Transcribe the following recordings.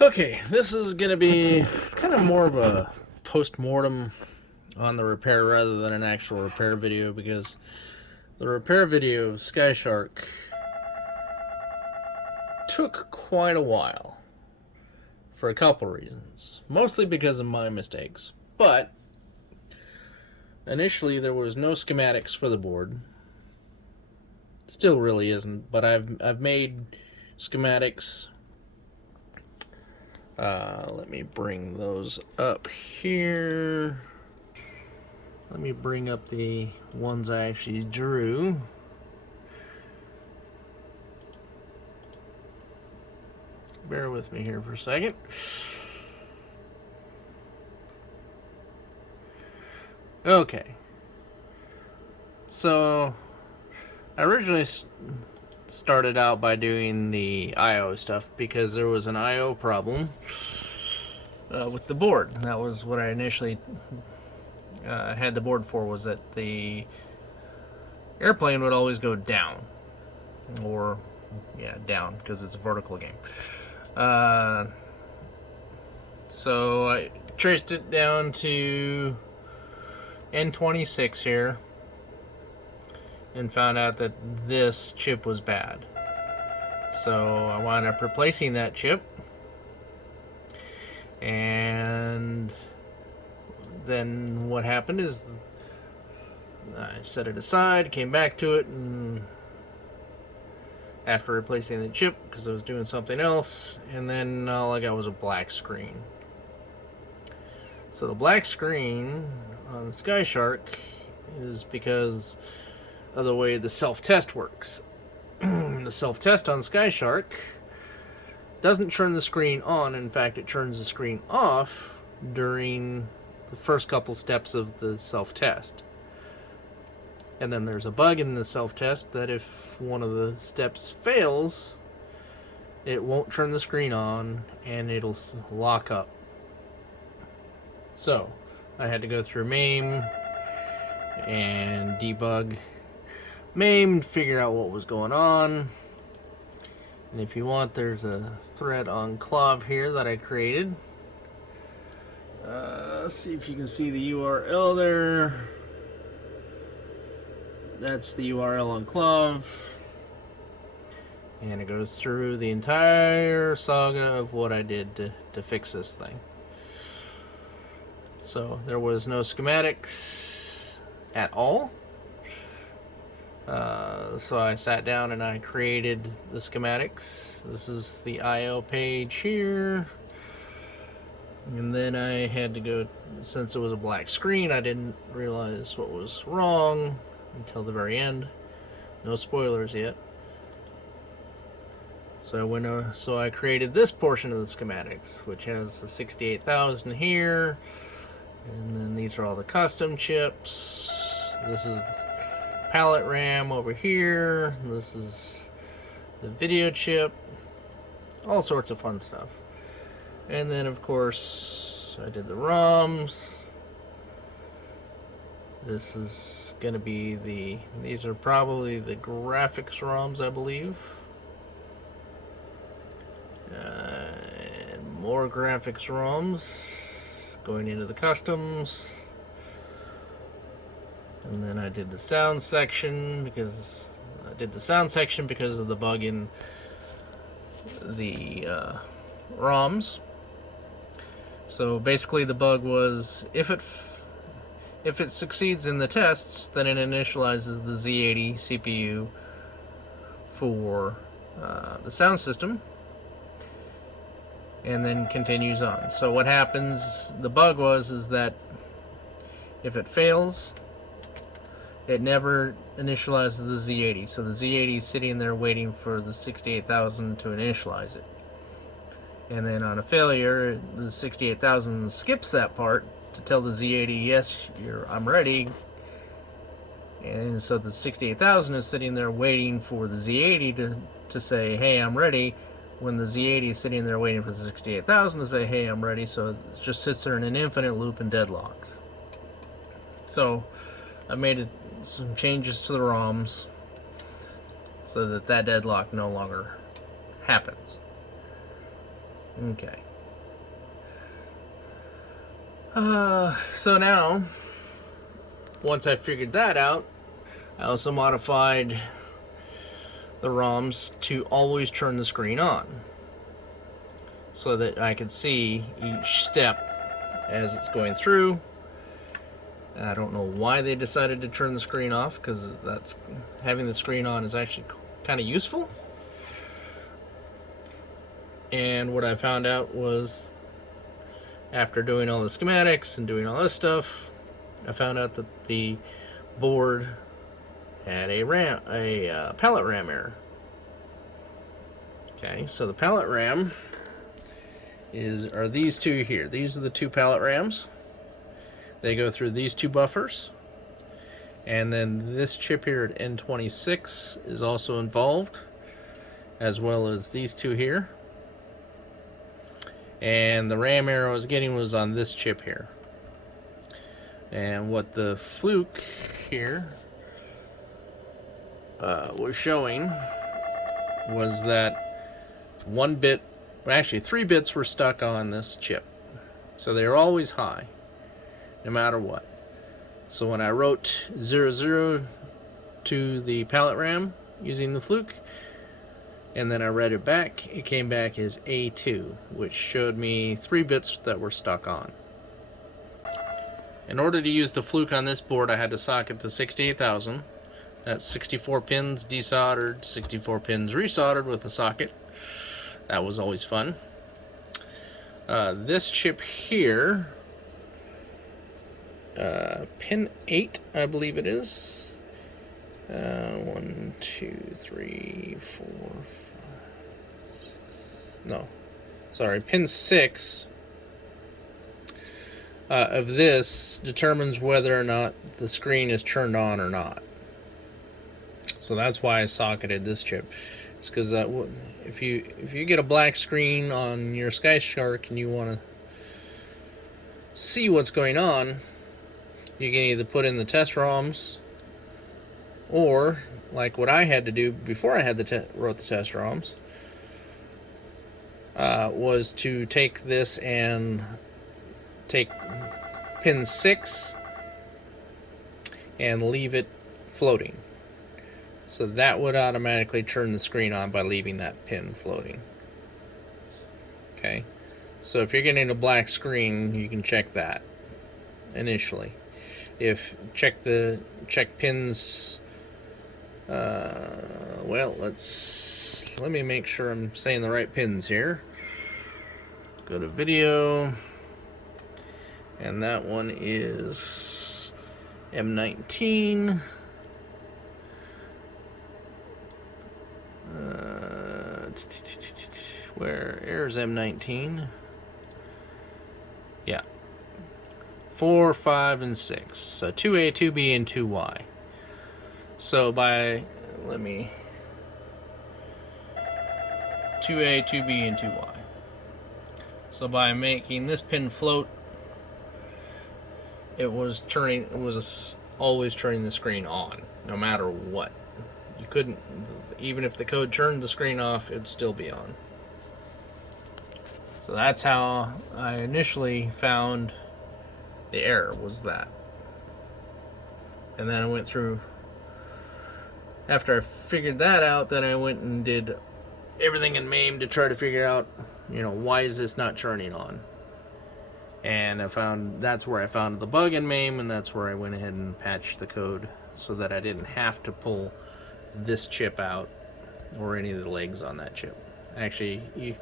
Okay, this is going to be kind of more of a post-mortem on the repair rather than an actual repair video, because the repair video of SkyShark took quite a while for a couple reasons. Mostly because of my mistakes. But initially there was no schematics for the board. Still really isn't, but I've made schematics. Let me bring those up here. Let me bring up the ones I actually drew. Bear with me here for a second. Okay. So, I originally started out by doing the I/O stuff because there was an I/O problem with the board. That was what I initially had the board for, was that the airplane would always go down. Or, yeah, down, because it's a vertical game. So I traced it down to N26 here and found out that this chip was bad. So I wound up replacing that chip, and then what happened is I set it aside, came back to it, and after replacing the chip, because I was doing something else, and then all I got was a black screen. So the black screen on SkyShark is because of the way the self-test works. The self-test on SkyShark doesn't turn the screen on. In fact, it turns the screen off during the first couple steps of the self-test. And then there's a bug in the self-test that if one of the steps fails, it won't turn the screen on and it'll lock up. So I had to go through MAME and debug MAME to figure out what was going on. And if you want, there's a thread on KLOV here that I created. See if you can see the URL there. That's the URL on KLOV. And it goes through the entire saga of what I did to fix this thing. So there was no schematics at all. So I sat down and I created the schematics. This is the I/O page here. And then I had to go, since it was a black screen, I didn't realize what was wrong until the very end. No spoilers yet. So I created this portion of the schematics, which has the 68,000 here, and then these are all the custom chips. This is Pallet Ram over here. This is the video chip. All sorts of fun stuff. And then, of course, I did the ROMs. This is going to be these are probably the graphics ROMs, I believe. And more graphics ROMs going into the customs. And then I did the sound section because of the bug in the ROMs. So basically the bug was if it succeeds in the tests, then it initializes the Z80 CPU for the sound system and then continues on. So what happens, the bug is that if it fails, it never initializes the Z80. So the Z80 is sitting there waiting for the 68,000 to initialize it. And then on a failure, the 68,000 skips that part to tell the Z80, yes, I'm ready. And so the 68,000 is sitting there waiting for the Z80 to say, hey, I'm ready, when the Z80 is sitting there waiting for the 68,000 to say, hey, I'm ready. So it just sits there in an infinite loop and deadlocks. So I made some changes to the ROMs so that deadlock no longer happens. Okay. So now, once I figured that out, I also modified the ROMs to always turn the screen on, so that I could see each step as it's going through. I don't know why they decided to turn the screen off, because that's having the screen on is actually kind of useful. And what I found out was, after doing all the schematics and doing all this stuff, I found out that the board had a pallet ram error. Okay, so the pallet ram are these two here. These are the two pallet rams. They go through these two buffers, and then this chip here at N26 is also involved, as well as these two here. And the RAM error I was getting was on this chip here. And what the Fluke here was showing was that 1 bit, well, actually 3 bits were stuck on this chip. So they were always high, no matter what. So when I wrote 00 to the pallet RAM using the Fluke, and then I read it back, it came back as A2, which showed me 3 bits that were stuck on. In order to use the Fluke on this board, I had to socket the 68000. That's 64 pins desoldered, 64 pins resoldered with a socket. That was always fun. This chip here, pin 8, I believe it is. 1, 2, 3, 4, 5, 6. No, sorry, pin 6 of this determines whether or not the screen is turned on or not. So that's why I socketed this chip. It's because if you get a black screen on your SkyShark and you want to see what's going on, you can either put in the test ROMs, or like what I had to do before I had wrote the test ROMs, was to take this and take pin 6 and leave it floating. So that would automatically turn the screen on by leaving that pin floating. Okay, so if you're getting a black screen, you can check that initially. Check pins. Well, let me make sure I'm saying the right pins here. Go to video, and that one is M19. Where errors M19? Yeah, 4, 5, and 6. So 2A, 2B, and 2Y. So 2A, 2B, and 2Y. So by making this pin float, it was always turning the screen on, no matter what. You couldn't, even if the code turned the screen off, it'd still be on. So that's how I initially found the error, was that. And then I went through, after I figured that out, then I went and did everything in MAME to try to figure out, why is this not turning on? And that's where I found the bug in MAME, and that's where I went ahead and patched the code so that I didn't have to pull this chip out or any of the legs on that chip. Actually, you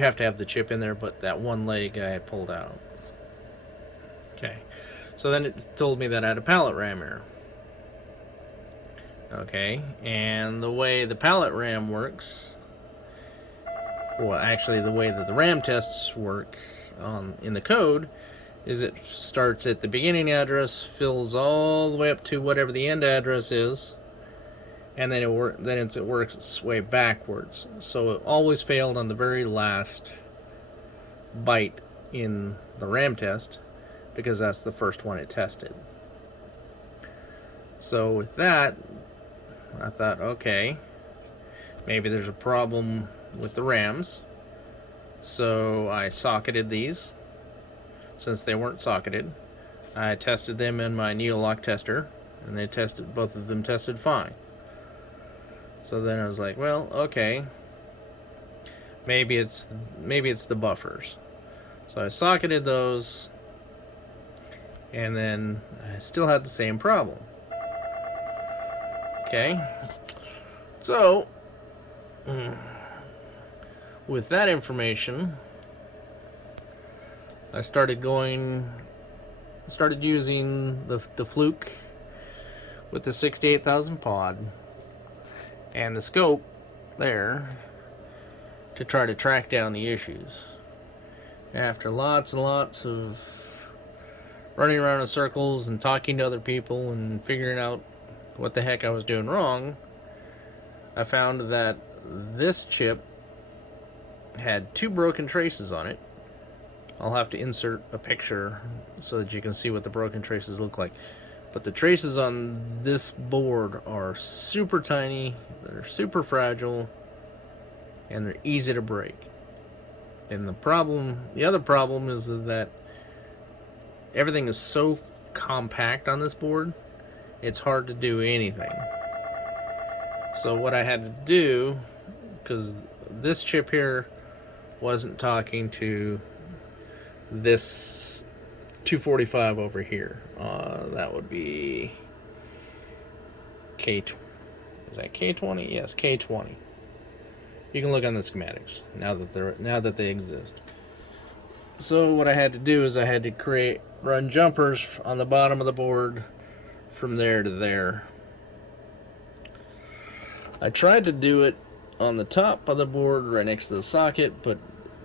have to have the chip in there, but that one leg I had pulled out. Okay, so then it told me that I had a pallet ram error. Okay, and the way the pallet ram works, well, actually the way that the RAM tests work in the code, is it starts at the beginning address, fills all the way up to whatever the end address is, and then it works its way backwards. So it always failed on the very last byte in the RAM test, because that's the first one it tested. So with that, I thought, okay, maybe there's a problem with the RAMs. So I socketed these. Since they weren't socketed, I tested them in my needle-lock tester, and both of them tested fine. So then I was like, well, okay, maybe it's the buffers. So I socketed those, and then I still had the same problem. Okay, so with that information, I started using the Fluke with the 68,000 pod and the scope there to try to track down the issues. After lots and lots of running around in circles and talking to other people and figuring out what the heck I was doing wrong, I found that this chip had 2 broken traces on it. I'll have to insert a picture so that you can see what the broken traces look like. But the traces on this board are super tiny, they're super fragile, and they're easy to break. And the other problem is that everything is so compact on this board, it's hard to do anything. So what I had to do, because this chip here wasn't talking to this 245 over here, that would be K20. Is that K20? Yes, K20. You can look on the schematics now that they exist. So what I had to do is I had to run jumpers on the bottom of the board from there to there. I tried to do it on the top of the board right next to the socket, but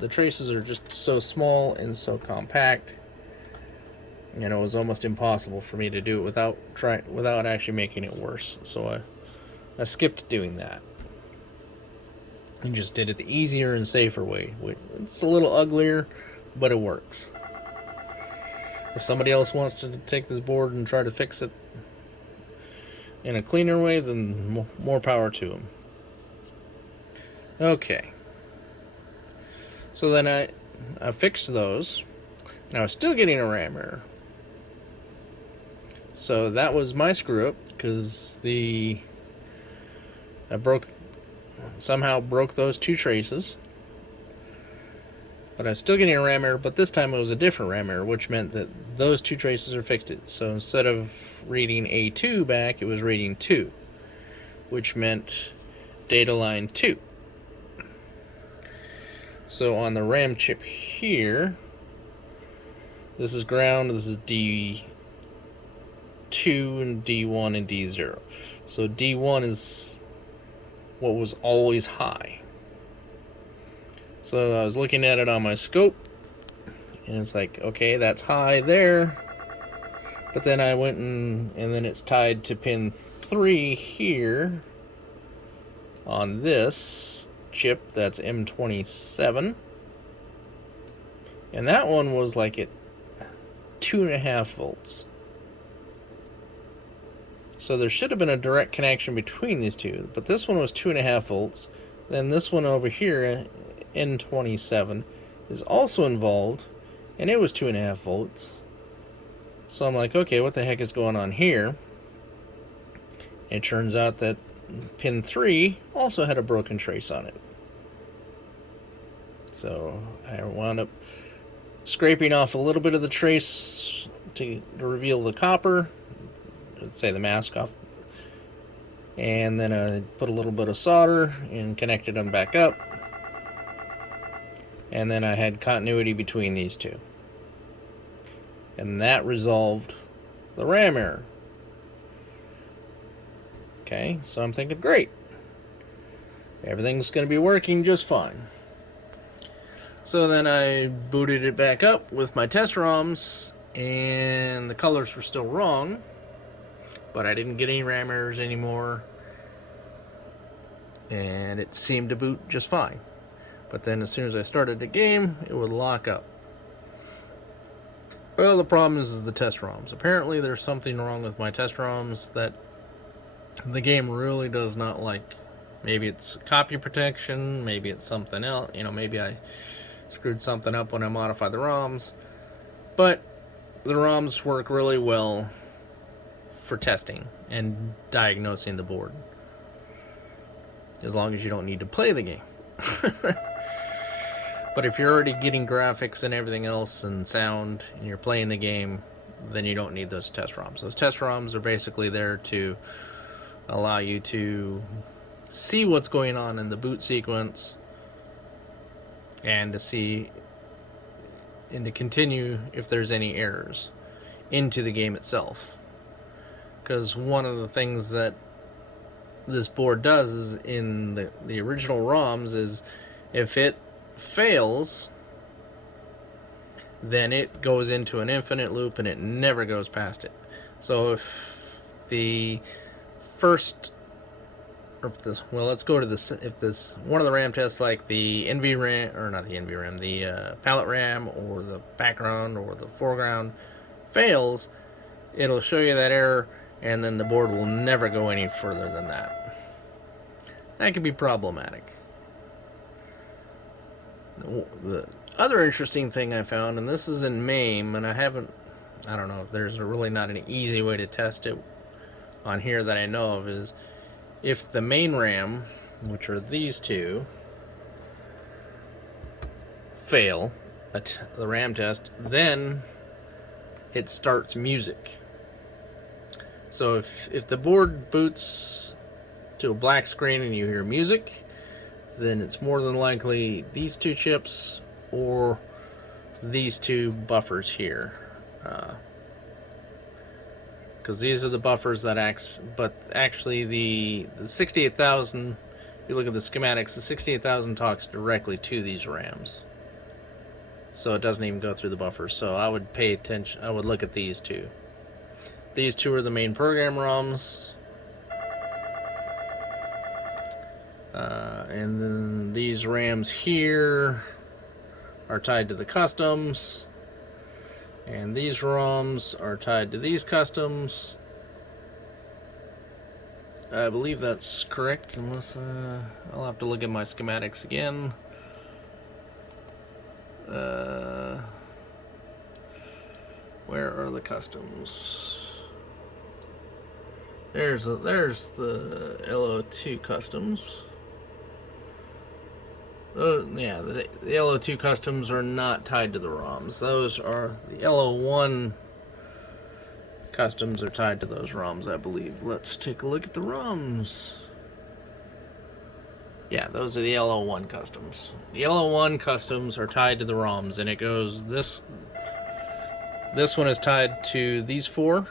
the traces are just so small and so compact, you know, it was almost impossible for me to do it without actually making it worse. So I skipped doing that and just did it the easier and safer way. It's a little uglier, but it works. If somebody else wants to take this board and try to fix it in a cleaner way, then more power to them. Okay. So then I fixed those, and I was still getting a RAM error. So that was my screw up, because I somehow broke those 2 traces. But I was still getting a RAM error, but this time it was a different RAM error, which meant that those 2 traces are fixed. So instead of reading A2 back, it was reading 2, which meant data line 2. So on the RAM chip here, this is ground, this is D2 and D1 and D0. So D1 is what was always high. So I was looking at it on my scope, and it's like, okay, that's high there. But then I went and then it's tied to pin 3 here on this chip, that's M27. And that one was like at 2.5 volts. So there should have been a direct connection between these two, but this one was 2.5 volts. Then this one over here, N27, is also involved, and it was 2.5 volts. So I'm like, okay, what the heck is going on here? It turns out that pin 3 also had a broken trace on it. So I wound up scraping off a little bit of the trace to reveal the copper, let's say the mask off, and then I put a little bit of solder and connected them back up, and then I had continuity between these two, and that resolved the RAM error. Okay, so I'm thinking, great, everything's going to be working just fine. So then I booted it back up with my test ROMs, and the colors were still wrong, but I didn't get any RAM errors anymore, and it seemed to boot just fine. But then as soon as I started the game, it would lock up. Well, the problem is the test ROMs. Apparently there's something wrong with my test ROMs that the game really does not like. Maybe it's copy protection, maybe it's something else, you know, maybe screwed something up when I modified the ROMs. But the ROMs work really well for testing and diagnosing the board, as long as you don't need to play the game. But if you're already getting graphics and everything else and sound and you're playing the game, then you don't need those test ROMs. Those test ROMs are basically there to allow you to see what's going on in the boot sequence and to see and to continue if there's any errors into the game itself. Because one of the things that this board does is in the original ROMs is if it fails, then it goes into an infinite loop and it never goes past it. So if the first, or if this, well, let's go to this, if this, one of the RAM tests like the NVRAM, or not the NVRAM, the Pallet Ram or the background or the foreground fails, it'll show you that error, and then the board will never go any further than that. That can be problematic. The other interesting thing I found, and this is in MAME, and I don't know if there's really not an easy way to test it on here that I know of, is if the main RAM, which are these two, fail the RAM test, then it starts music. So if the board boots to a black screen and you hear music, then it's more than likely these two chips or these two buffers here. Because these are the buffers that but actually the 68,000, if you look at the schematics, the 68,000 talks directly to these RAMs. So it doesn't even go through the buffers. So I would pay attention, I would look at these two. These two are the main program ROMs. And then these RAMs here are tied to the customs. And these ROMs are tied to these customs. I believe that's correct, unless I'll have to look at my schematics again. Where are the customs? There's the LO2 customs. Yeah, the LO2 customs are not tied to the ROMs. Those are the LO1 customs are tied to those ROMs, I believe. Let's take a look at the ROMs. Yeah, those are the LO1 customs. The LO1 customs are tied to the ROMs, and it goes this one is tied to these four.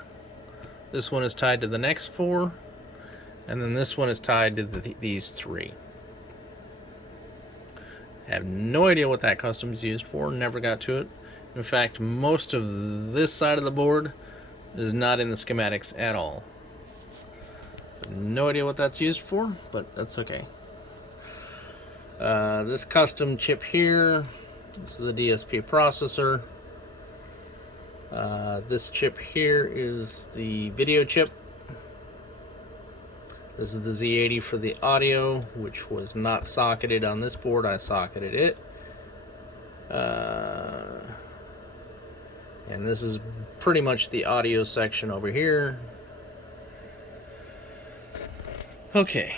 This one is tied to the next four, and then this one is tied to these three. I have no idea what that custom is used for, never got to it. In fact, most of this side of the board is not in the schematics at all. I have no idea what that's used for, but that's okay. This custom chip here, this is the Dsp Processor. This chip here is the video chip. This is the Z80 for the audio, which was not socketed on this board. I socketed it. And this is pretty much the audio section over here. Okay.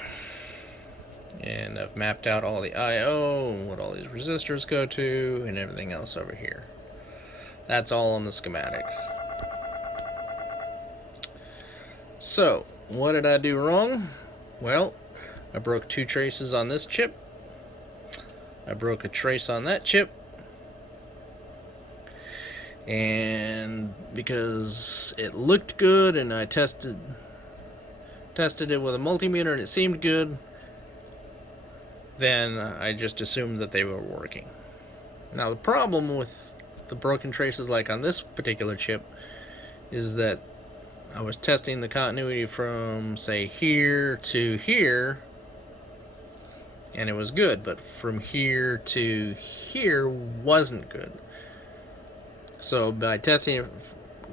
And I've mapped out all the I/O, what all these resistors go to, and everything else over here. That's all on the schematics. So, what did I do wrong? Well, I broke two traces on this chip. I broke a trace on that chip. And because it looked good and I tested it with a multimeter and it seemed good, then I just assumed that they were working. Now the problem with the broken traces like on this particular chip is that I was testing the continuity from, say, here to here, and it was good, but from here to here wasn't good. So by testing it,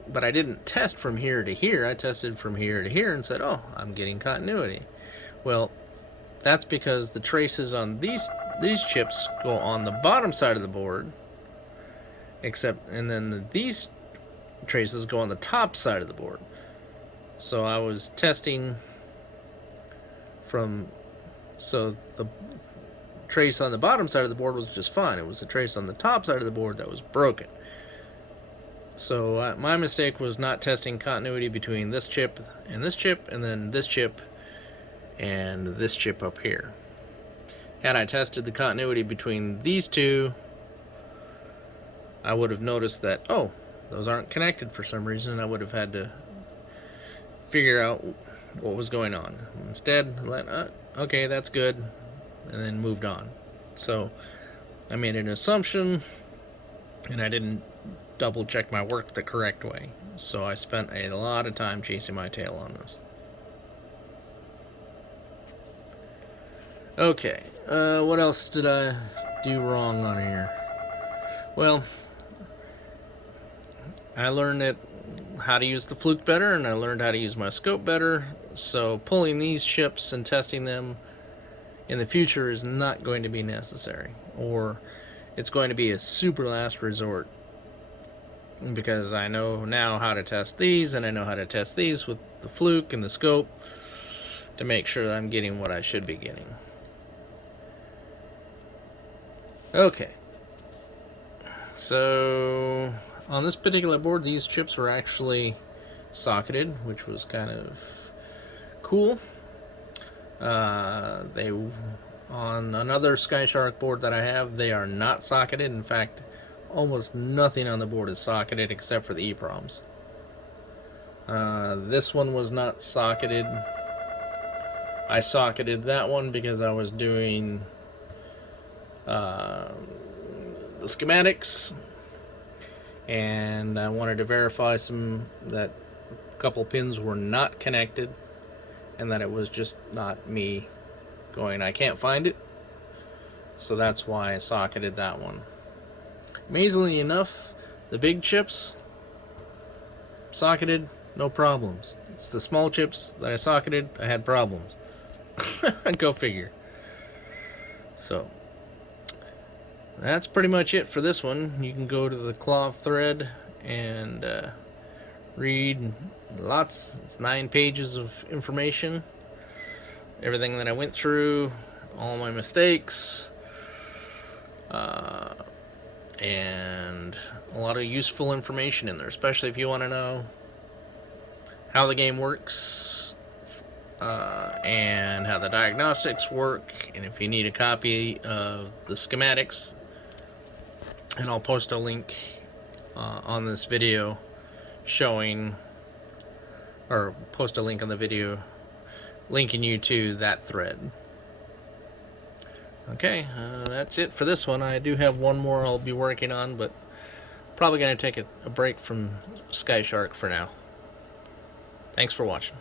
but I didn't test from here to here, I tested from here to here and said, oh, I'm getting continuity. Well, that's because the traces on these chips go on the bottom side of the board, and then these traces go on the top side of the board. So I was testing so the trace on the bottom side of the board was just fine. It was the trace on the top side of the board that was broken. So my mistake was not testing continuity between this chip, and then this chip and this chip up here. Had I tested the continuity between these two, I would have noticed that, oh, those aren't connected for some reason, and I would have had to figure out what was going on. Instead, okay, that's good, and then moved on. So I made an assumption, and I didn't double check my work the correct way. So I spent a lot of time chasing my tail on this. Okay, what else did I do wrong on here? Well, I learned how to use the Fluke better, and I learned how to use my scope better. So pulling these chips and testing them in the future is not going to be necessary, or it's going to be a super last resort, because I know now how to test these, and I know how to test these with the Fluke and the scope to make sure that I'm getting what I should be getting. Okay, so on this particular board, these chips were actually socketed, which was kind of cool. On another SkyShark board that I have, they are not socketed. In fact, almost nothing on the board is socketed except for the EEPROMs. This one was not socketed. I socketed that one because I was doing the schematics, and I wanted to verify that a couple pins were not connected, and that it was just not me going, I can't find it. So that's why I socketed that one. Amazingly enough, the big chips socketed, no problems. It's the small chips that I socketed, I had problems. Go figure. So that's pretty much it for this one. You can go to the KLOV thread and read lots. It's 9 pages of information. Everything that I went through, all my mistakes, and a lot of useful information in there, especially if you want to know how the game works, and how the diagnostics work, and if you need a copy of the schematics. And I'll post a link on this video showing, or post a link on the video linking you to that thread. Okay, that's it for this one. I do have one more I'll be working on, but probably going to take a break from SkyShark for now. Thanks for watching.